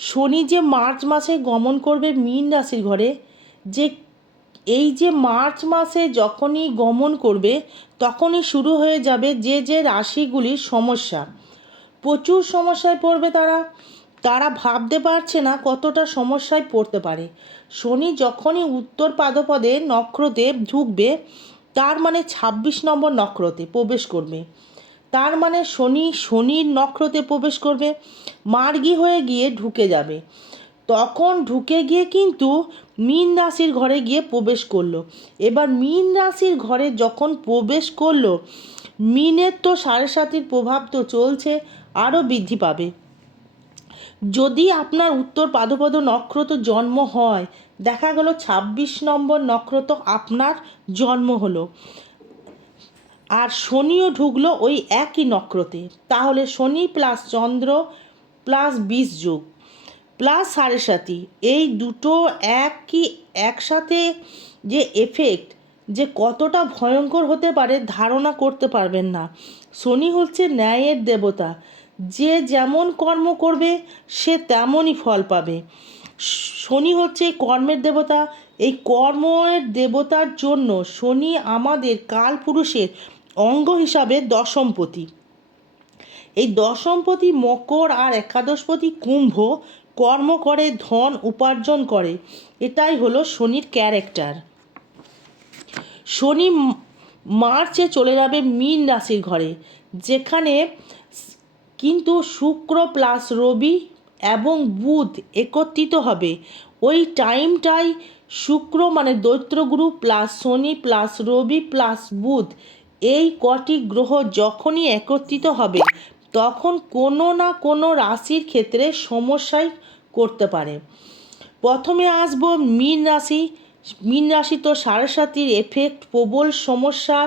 শনি যে মার্চ মাসে গমন করবে মীন রাশির ঘরে, যে এই যে মার্চ মাসে যখনই গমন করবে, তখনই শুরু হয়ে যাবে যে যে রাশিগুলির সমস্যা। প্রচুর সমস্যায় পড়বে তারা। তারা ভাবতে পারছে না কতটা সমস্যায় পড়তে পারে। শনি যখনই উত্তর পাদপদে নক্ষত্রে ঢুকবে, তার মানে ছাব্বিশ নম্বর নক্ষত্রে প্রবেশ করবে। তার মানে শনি শনির নক্ষত্রে প্রবেশ করবে, মার্গী হয়ে গিয়ে ঢুকে যাবে। তখন ঢুকে গিয়ে কিন্তু মীন রাশির ঘরে গিয়ে প্রবেশ করল। এবার মীন রাশির ঘরে যখন প্রবেশ করল, মিনের তো সাড়ে সাতির প্রভাব তো চলছে, আরও বৃদ্ধি পাবে। যদি আপনার উত্তর পাদপদ নক্ষত্র জন্ম হয়, দেখা গেল ছাব্বিশ নম্বর নক্ষত্র আপনার জন্ম হলো। আর শনিও ঢুকলো ওই একই নক্রতে। তাহলে শনি প্লাস চন্দ্র প্লাস বিষ যুগ প্লাস সাড়ে সাতি এই দুটো একই, একসাথে যে এফেক্ট যে কতটা ভয়ঙ্কর হতে পারে ধারণা করতে পারবেন না। শনি হচ্ছে ন্যায়ের দেবতা। যে যেমন কর্ম করবে, সে তেমনই ফল পাবে। শনি হচ্ছে কর্মের দেবতা। এই কর্মের দেবতার জন্য শনি আমাদের কালপুরুষের অঙ্গ হিসাবে দশমপতি এই দশমপতি মকর আর একাদশপতি কুম্ভ কর্ম করে, ধন উপার্জন করে। এটাই হলো শনির ক্যারেক্টার শনি মার্চে চলে যাবে মীন রাশির ঘরে, যেখানে কিন্তু শুক্র প্লাস রবি এবং বুধ একত্রিত হবে। ওই টাইমটাই শুক্র মানে দৈত্রগুরু প্লাস শনি প্লাস রবি প্লাস বুধ এই কটি গ্রহ যখনই একত্রিত হবে, তখন কোনো না কোনো রাশির ক্ষেত্রে সমস্যায় করতে পারে। প্রথমে আসব মীন রাশি। মীন রাশি তো সাড়ে সাতির এফেক্ট প্রবল সমস্যা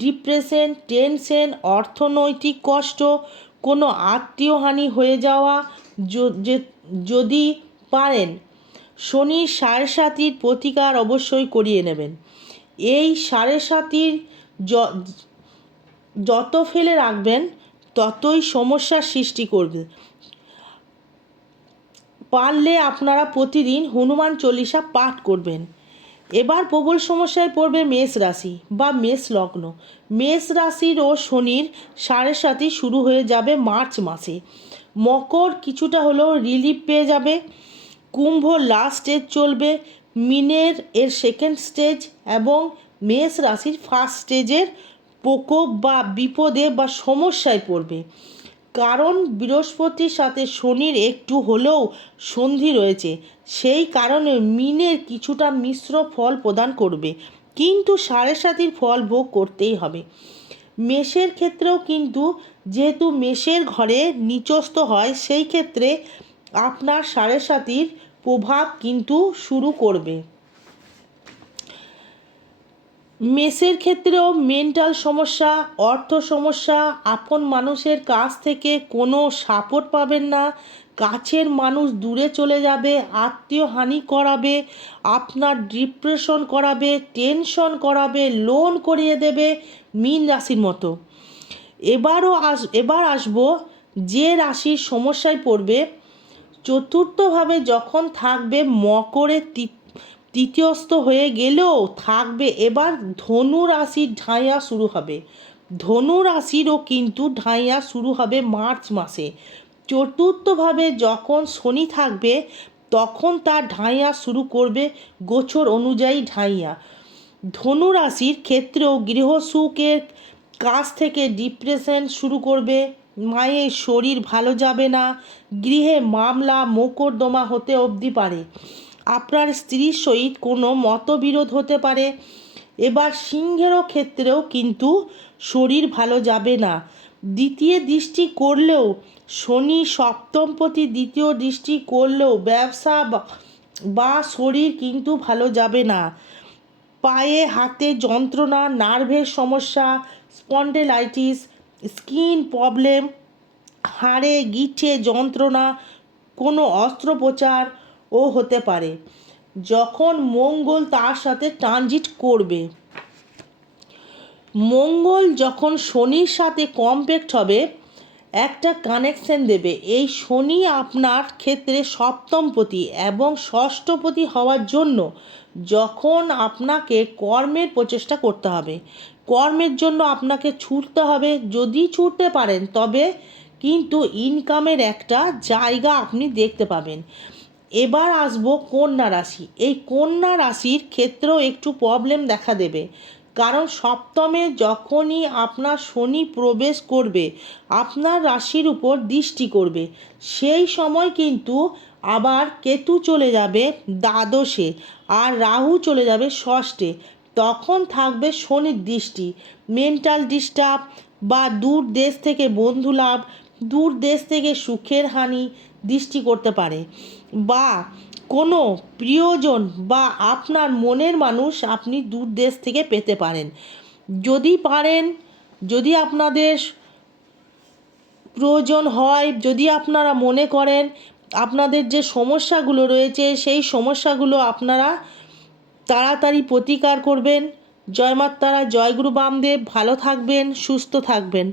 ডিপ্রেশন টেনশন অর্থনৈতিক কষ্ট, কোনো আত্মীয় হানি হয়ে যাওয়া যদি পারেন শনির সাড়ে সাতির প্রতিকার অবশ্যই করিয়ে নেবেন। এই সাড়ে সাতির যত ফেলে রাখবেন, ততই সমস্যার সৃষ্টি করবে। পারলে আপনারা প্রতিদিন হনুমান চল্লিশা পাঠ করবেন। এবার প্রবল সমস্যায় পড়বে মেষ রাশি বা মেষ লগ্ন। মেষ রাশির ও শনির সাড়ে সাথে শুরু হয়ে যাবে মার্চ মাসে। মকর কিছুটা হলেও রিলিফ পেয়ে যাবে। কুম্ভ লাস্ট স্টেজ চলবে। মিনের এর সেকেন্ড স্টেজ এবং মেষ রাশির ফার্স্ট স্টেজের প্রকোপ বা বিপদে বা সমস্যায় পড়বে। কারণ বৃহস্পতির সাথে শনির একটু হলেও সন্ধি রয়েছে, সেই কারণে মিনের কিছুটা মিশ্র ফল প্রদান করবে। কিন্তু সাড়ে সাতির ফল ভোগ করতেই হবে। মেষের ক্ষেত্রেও কিন্তু যেহেতু মেষের ঘরে নিচস্ত হয়, সেই ক্ষেত্রে আপনার সাড়ে সাতির প্রভাব কিন্তু শুরু করবে। মেসের ক্ষেত্রেও মেন্টাল সমস্যা, অর্থ সমস্যা, আপন মানুষের কাছ থেকে কোনো সাপোর্ট পাবেন না, কাছের মানুষ দূরে চলে যাবে, আত্মীয় হানি করাবে, আপনার ডিপ্রেশন করাবে, টেনশন করাবে, লোন করিয়ে দেবে মিন রাশির মতো। এবারও আস, এবার আসব যে রাশির সমস্যায় পড়বে, চতুর্থভাবে যখন থাকবে মকরের তৃতীয়স্থ হয়ে গেলেও থাকবে। এবার ধনু রাশির ঢাইয়া শুরু হবে। ধনু রাশিরও কিন্তু ঢাইয়া শুরু হবে মার্চ মাসে। চতুর্থভাবে যখন শনি থাকবে, তখন তার ঢাইয়া শুরু করবে গোছর অনুযায়ী ঢাইয়া। ধনু রাশির ক্ষেত্রেও গৃহসুখের কাছ থেকে ডিপ্রেশন শুরু করবে। মায়ের শরীর ভালো যাবে না। গৃহে মামলা, মোকদ্দমা হতে অবধি পারে। আপনার স্ত্রীর সহিত কোনো মতবিরোধ হতে পারে। এবার সিংহেরও ক্ষেত্রেও কিন্তু শরীর ভালো যাবে না। দ্বিতীয় দৃষ্টি করলেও, শনি সপ্তমপতি দ্বিতীয় দৃষ্টি করলেও ব্যবসা বা শরীর কিন্তু ভালো যাবে না। পায়ে, হাতে যন্ত্রণা, নার্ভের সমস্যা, স্পন্ডেলাইটিস, স্কিন প্রবলেম, হাড়ে গিঠে যন্ত্রণা, কোনো অস্ত্রোপচার ও হতে পারে। যখন মঙ্গল তার সাথে ট্রানজিট করবে। মঙ্গল যখন শনির সাথে কম্প্যাক্ট হবে, একটা কানেকশন দেবে। এই শনি আপনার ক্ষেত্রে সপ্তমপতি এবং ষষ্ঠপতি হওয়ার জন্য যখন আপনাকে কর্মের প্রচেষ্টা করতে হবে, কর্মের জন্য আপনাকে ছুটতে হবে। যদি ছুটতে পারেন, তবে কিন্তু ইনকামের একটা জায়গা আপনি দেখতে পাবেন। এবার আসব কন্যা রাশি। এই কন্যা রাশির ক্ষেত্রেও একটু প্রবলেম দেখা দেবে। কারণ সপ্তমে যখনই আপনার শনি প্রবেশ করবে, আপনার রাশির উপর দৃষ্টি করবে। সেই সময় কিন্তু আবার কেতু চলে যাবে দ্বাদশে আর রাহু চলে যাবে ষষ্ঠে। তখন থাকবে শনির দৃষ্টি। মেন্টাল ডিস্টার্ব বা দূর দেশ থেকে বন্ধু লাভ, দূর দেশ থেকে সুখের হানি দৃষ্টি করতে পারে বা কোনো প্রিয়জন বা আপনার মনের মানুষ আপনি দূর দেশ থেকে পেতে পারেন। যদি পারেন, যদি আপনাদের প্রয়োজন হয়, যদি আপনারা মনে করেন আপনাদের যে সমস্যাগুলো রয়েছে, সেই সমস্যাগুলো আপনারা তাড়াতাড়ি প্রতিকার করবেন। জয় মাতারা, জয় গুরু বামদেব, ভালো থাকবেন, সুস্থ থাকবেন।